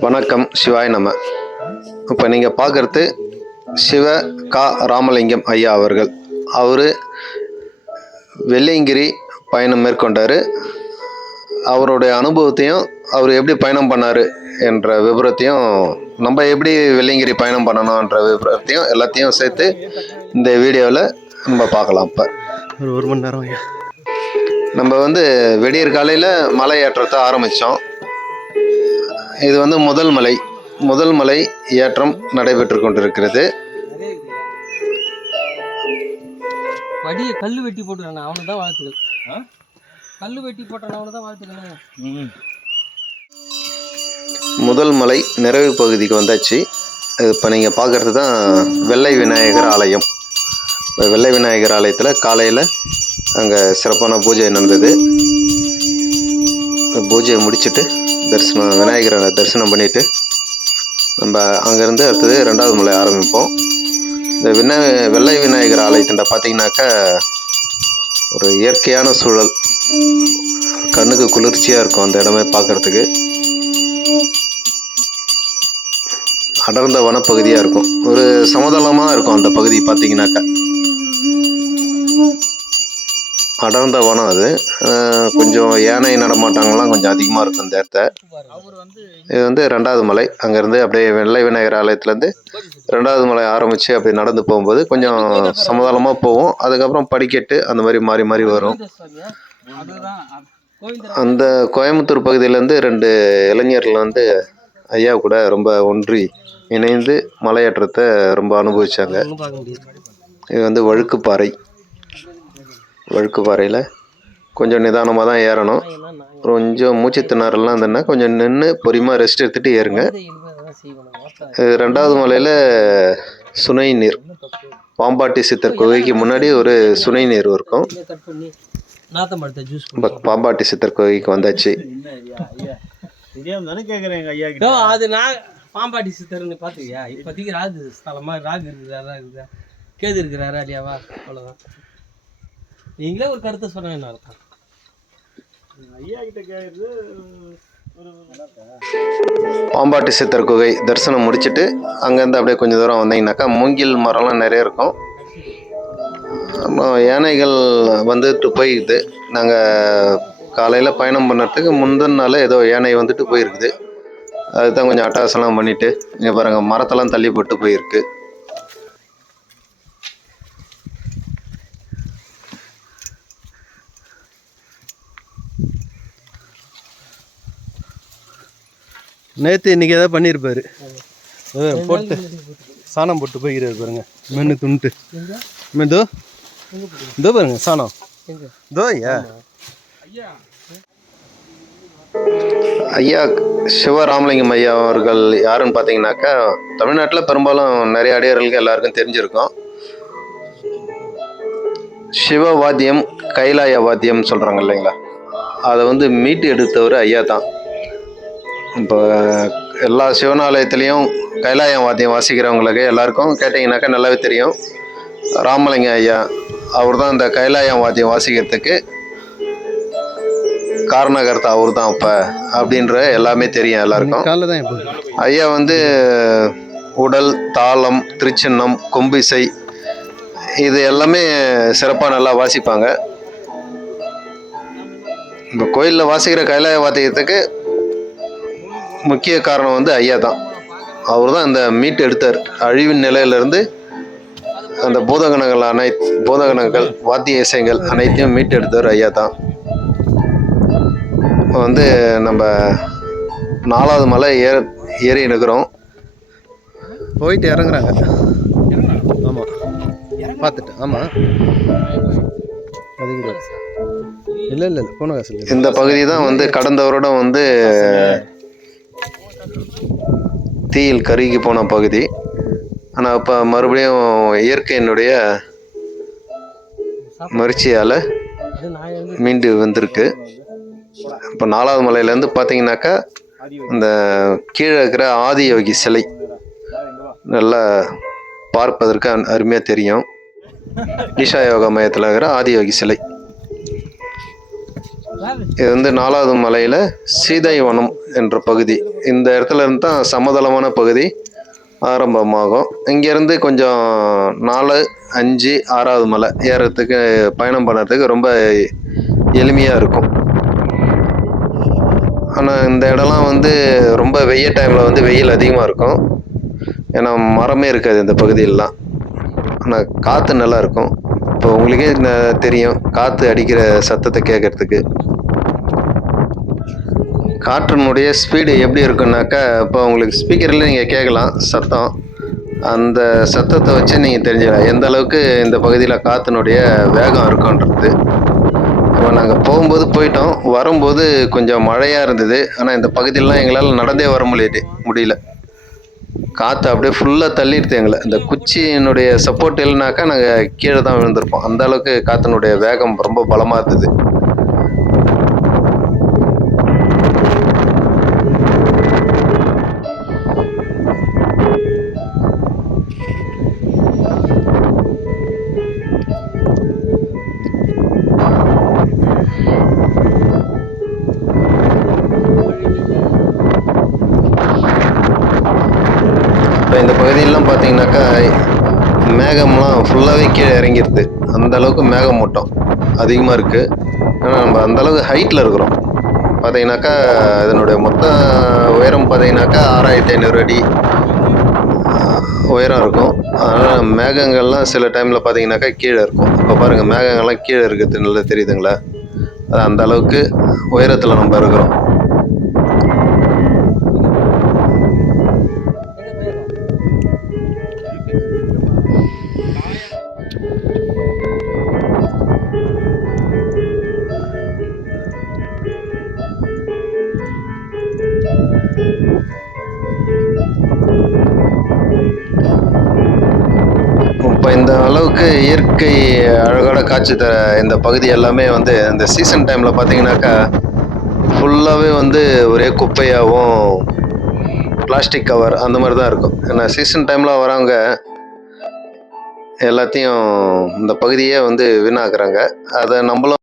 வணக்கம் சிவாய் நம்ம இப்போ நீங்கள் பார்க்குறது சிவ கா ராமலிங்கம் ஐயா அவர்கள். அவர் வெள்ளையங்கிரி பயணம் மேற்கொண்டார். அவருடைய அனுபவத்தையும் அவர் எப்படி பயணம் பண்ணார் என்ற விவரத்தையும் நம்ம எப்படி வெள்ளையங்கிரி பயணம் பண்ணணுன்ற விவரத்தையும் எல்லாத்தையும் சேர்த்து இந்த வீடியோவில் நம்ம பார்க்கலாம் இப்போ. ஒரு ஒரு மணி நேரம் ஐயா. நம்ம வந்து விடியற் காலையில் மலை ஏற்றத்தை ஆரம்பித்தோம் இது வந்து முதல் மலை முதல் மலை ஏற்றம் நடைபெற்று கொண்டிருக்கிறது. வடியை கல் வெட்டி போட்டுறானே அவனுக்கு தான் வாழ்த்துக்கள். கல் வெட்டி போட்டான அவனுக்கு தான் வாழ்த்துக்கள் முதல் மலை நிறைவு பகுதிக்கு வந்தாச்சு. இப்போ நீங்கள் பார்க்குறது தான் வெள்ளை விநாயகர் ஆலயம். வெள்ளை விநாயகர் ஆலயத்தில் காலையில் அங்கே சிறப்பான பூஜை நடந்தது. பூஜையை முடிச்சுட்டு தரிசனம் விநாயகரை தரிசனம் பண்ணிவிட்டு நம்ம அங்கேருந்து அடுத்தது ரெண்டாவது மலை ஆரம்பிப்போம். இந்த விநாய வெள்ளை விநாயகர் ஆலயத்திட்ட பார்த்தீங்கன்னாக்கா ஒரு இயற்கையான சூழல். கண்ணுக்கு குளிர்ச்சியாக இருக்கும் அந்த இடமே பார்க்குறதுக்கு அடர்ந்த வனப்பகுதியாக இருக்கும். ஒரு சமதளமாக இருக்கும் அந்த பகுதி பார்த்தீங்கன்னாக்கா அடர்ந்த வனம் அது. கொஞ்சம் யானை நடமாட்டங்கள்லாம் கொஞ்சம் அதிகமாக இருக்கும் இந்த இடத்த. இது வந்து ரெண்டாவது மலை. அங்கேருந்து அப்படியே வெள்ளை விநாயகர் ஆலயத்துலேருந்து ரெண்டாவது மலை ஆரம்பித்து அப்படி நடந்து போகும்போது கொஞ்சம் சமதளமாக போகும். அதுக்கப்புறம் படிக்கட்டு அந்த மாதிரி மாறி மாறி வரும். அந்த கோயம்புத்தூர் பகுதியிலேருந்து ரெண்டு இளைஞர்கள் வந்து ஐயா கூட ரொம்ப ஒன்றி இணைந்து மலையேற்றத்தை ரொம்ப அனுபவித்தாங்க இது வந்து வழுக்குப்பாறை. வழுக்கு பாறையில் கொஞ்சம் நிதானமாக தான் ஏறணும். கொஞ்சம் மூச்சு திணறலாம் இருந்ததுன்னா கொஞ்சம் நின்று பொறியமாக ரெஸ்ட் எடுத்துகிட்டு ஏறுங்க. ரெண்டாவது மலையில் சுனை நீர். பாம்பாட்டி சித்தர் குகைக்கு முன்னாடி ஒரு சுனை நீர் இருக்கும். பாம்பாட்டி சித்தர் குகைக்கு வந்தாச்சு. அது நான் பாம்பாட்டி சித்தர்னு பார்த்துக்கியா இப்போதைக்கு ராகு ஸ்தலமாக ராகு இருக்கிறாரா இருக்குதா கேது இருக்கிறாரா இல்லையாவா? அவ்வளோதான் நீங்களே ஒரு கருத்தை சொன்னா என்ன அர்த்தம்? ஐயா கிட்ட கேட்குறது பாம்பாட்டி சித்தர் குகை தரிசனம் முடிச்சுட்டு அங்கேருந்து அப்படியே கொஞ்சம் தூரம் வந்தீங்கன்னாக்கா மூங்கில் மரம்லாம் நிறைய இருக்கும். அப்புறம் யானைகள் வந்துட்டு போயிடுது நாங்கள் காலையில் பயணம் பண்ணுறதுக்கு முந்தின நாள் ஏதோ யானை வந்துட்டு போயிருக்குது. அதுதான் கொஞ்சம் அட்டகாசம்லாம் பண்ணிட்டு இங்கே பாருங்க மரத்தெல்லாம் தள்ளி போட்டு போயிருக்கு. நேற்று இன்னைக்கு ஏதாவது பண்ணியிருப்பாரு போட்டு. சாணம் போட்டு போய்கிறாரு பாருங்க. மென்னு துண்டு. மெதோ இதோ பாருங்க சாணம். இதோ ஐயா. ஐயா. சிவராமலிங்கம் ஐயா அவர்கள் யாருன்னு பார்த்தீங்கன்னாக்கா தமிழ்நாட்டில் பெரும்பாலும் நிறைய அடியார்களுக்கு எல்லாருக்கும் தெரிஞ்சிருக்கும். சிவ வாத்தியம் கைலாய வாத்தியம் சொல்கிறாங்க இல்லைங்களா? அதை வந்து மீட்டு எடுத்தவர் ஐயா தான். இப்போ எல்லா சிவனாலயத்துலேயும் கைலாயம் வாத்தியம் வாசிக்கிறவங்களுக்கு எல்லாருக்கும் கேட்டிங்கனாக்கா நல்லாவே தெரியும். ராமலிங்க ஐயா அவர் தான் இந்த கைலாயம் வாத்தியம் வாசிக்கிறதுக்கு காரணகர்த்தா அவர் தான் அப்போ அப்படின்ற எல்லாமே தெரியும் எல்லாருக்கும். இப்போ. ஐயா வந்து உடல் தாளம் திருச்சின்னம் கொம்பிசை இது எல்லாமே சிறப்பாக நல்லா வாசிப்பாங்க. இந்த கோயிலில் வாசிக்கிற கைலாய வாத்தியத்துக்கு முக்கிய காரணம் வந்து ஐயா தான். அவர் தான் இந்த மீட் எடுத்தார். அழிவின் நிலையிலிருந்து அந்த பூதகணங்கள் அனை பூதகணங்கள் வாத்திய இசைகள் அனைத்தையும் மீட் எடுத்தவர் ஐயா தான். இப்போ வந்து நம்ம நாலாவது மலை ஏற ஏறி நிற்கிறோம். போயிட்டு இறங்குறாங்க. ஆமாம் பார்த்துட்டு ஆமாம் இல்லை இல்லை இல்லை. போன காசு இந்த பகுதி தான் வந்து கடந்த வருடம் வந்து தீயில் கருகி போன பகுதி. ஆனால் இப்போ மறுபடியும் இயற்கையினுடைய மறுச்சியால் மீண்டு வந்திருக்கு. இப்போ நாலாவது மலையிலேருந்து பார்த்தீங்கன்னாக்கா இந்த கீழே இருக்கிற ஆதியோகி சிலை. நல்லா பார்ப்பதற்கு அருமையாக தெரியும். ஈஷா யோகா மையத்தில் இருக்கிற ஆதியோகி சிலை. இது வந்து நாலாவது மலையில் சீதைவனம் என்ற பகுதி. இந்த இடத்துல இருந்து தான் சமதளமான பகுதி ஆரம்பமாகும். இங்கேருந்து கொஞ்சம் நாலு அஞ்சு ஆறாவது மலை ஏறத்துக்கு பயணம் பண்ணுறதுக்கு ரொம்ப எளிமையாக இருக்கும். ஆனால் இந்த இடம்லாம் வந்து ரொம்ப வெய்ய டைமில் வந்து வெயில் அதிகமாக இருக்கும். ஏன்னா மரமே இருக்காது இந்த பகுதியிலலாம். ஆனால் காற்று நல்லா இருக்கும். இப்போ உங்களுக்கே தெரியும் காற்று அடிக்கிற சத்தத்தை கேட்கறதுக்கு காற்றினுடைய ஸ்பீடு எப்படி இருக்குன்னாக்கா இப்போ உங்களுக்கு ஸ்பீக்கரில் நீங்கள் கேட்கலாம் சத்தம். அந்த சத்தத்தை வச்சு நீங்கள் தெரிஞ்சுக்கலாம். எந்த அளவுக்கு இந்த பகுதியில் காற்றினுடைய வேகம் இருக்குன்றது. இப்போ நாங்கள் போகும்போது போயிட்டோம். வரும்போது கொஞ்சம் மழையாக இருந்தது. ஆனால் இந்த பகுதியிலலாம் எங்களால் நடந்தே வர முடியுது முடியல. காற்று அப்படியே ஃபுல்லாக தள்ளிடுது எங்களை. இந்த குச்சியினுடைய சப்போர்ட் இல்லைனாக்கா நாங்கள் கீழே தான் விழுந்திருப்போம். அந்த அளவுக்கு காற்றினுடைய வேகம் ரொம்ப பலமாக இருந்தது. மேகம் ஃபுல்லாகவே கீழே இறங்கிடுது அந்த அளவுக்கு மேகமூட்டம் அதிகமாக இருக்குது ஆனால் நம்ம அந்த அளவுக்கு ஹைட்டில் இருக்கிறோம். பார்த்தீங்கன்னாக்கா இதனுடைய மொத்த உயரம் பார்த்தீங்கன்னாக்கா ஆறாயிரத்தி ஐநூறு அடி உயரம் இருக்கும். அதனால் மேகங்கள்லாம் சில டைமில் பார்த்தீங்கன்னாக்கா கீழே இருக்கும். இப்போ பாருங்கள் மேகங்கள்லாம் கீழே இருக்கிறது நல்லா தெரியுதுங்களா? அது அந்த அளவுக்கு உயரத்தில் நம்ம இருக்கிறோம். இந்த அளவுக்கு இயற்கை அழகான காட்சி தர இந்த பகுதி எல்லாமே வந்து இந்த சீசன் டைமில் பார்த்தீங்கன்னாக்கா ஃபுல்லாகவே வந்து ஒரே குப்பையாகவும் பிளாஸ்டிக் கவர் அந்த மாதிரி தான் இருக்கும். ஏன்னா சீசன் டைமில் வரவங்க எல்லாத்தையும் இந்த பகுதியே வந்து வீணாக்குறாங்க. அதை நம்மளும்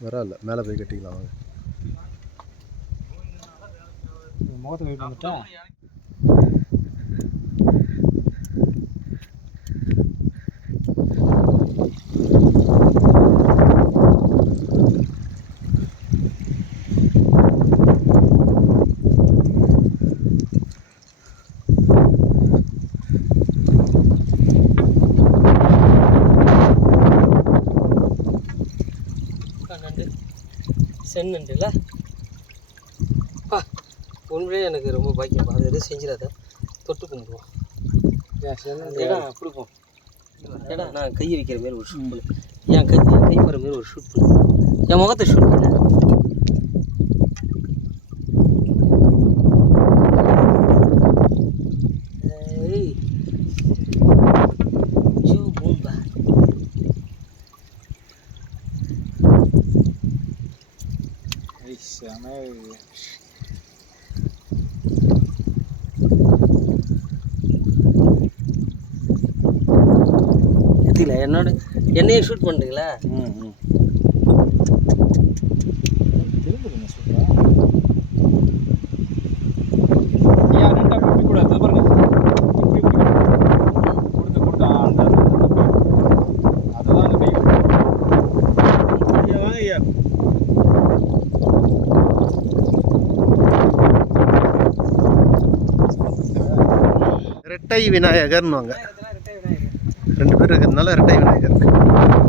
பரவாயில்ல மேலே போய் கட்டிக்கலாம் வாங்க. முகத்தை போயிட்டு வந்துட்டா? செந்நண்டுல பா உண்மையிலே எனக்கு ரொம்ப பாக்கியம் அது எதுவும் செஞ்சிடாத. தொட்டு கும்பிடுவோம். கொடுப்போம் ஏடா நான் கை வைக்கிற மாதிரி ஒரு ஷூட் பண்ணு. என் கை என் கை போகிற மாதிரி ஒரு ஷூட் பண்ணு. என் முகத்தை ஷூட் பண்ணு. எத்தில என்னோட என்னையே ஷூட் பண்ணுறீங்களா ம் அதுதான் ரெட்டை விநாயகர்னுவாங்க இருக்கிறதுனால ரெட்டை விநாயகர்.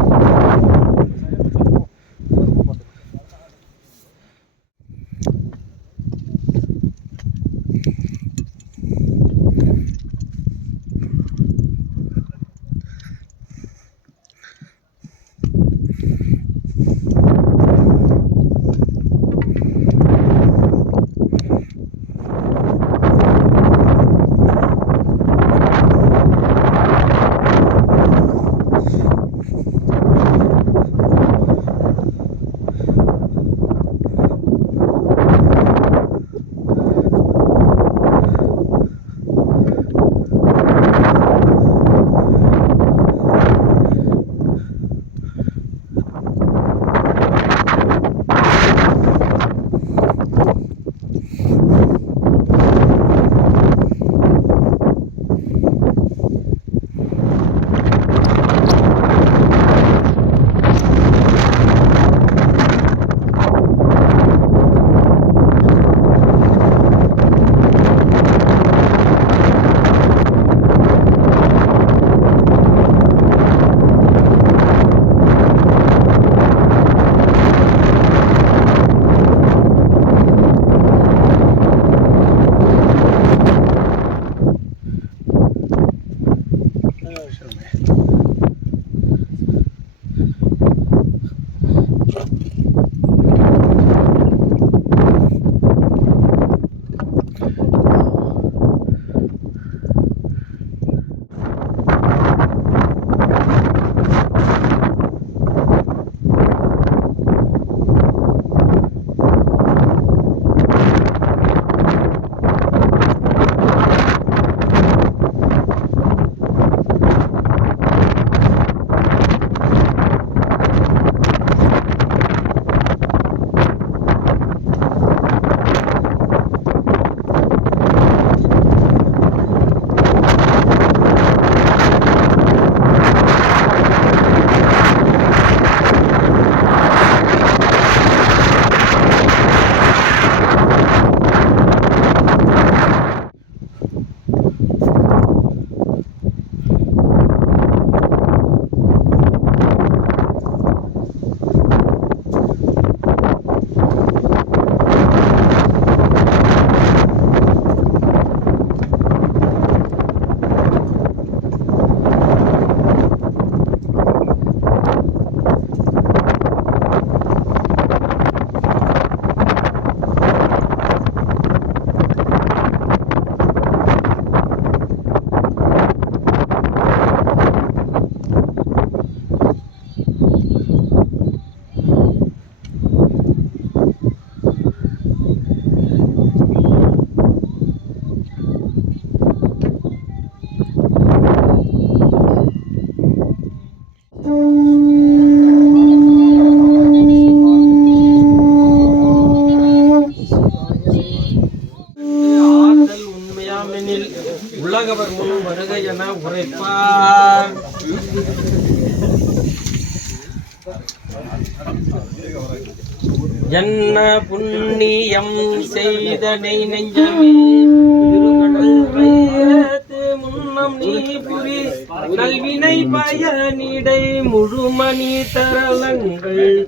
என்ன புண்ணியம் செய்தனை நெஞ்சமே? முன்னம் நீ புரி. நல்வினை பயனிடை முழுமணி தரலங்கள்.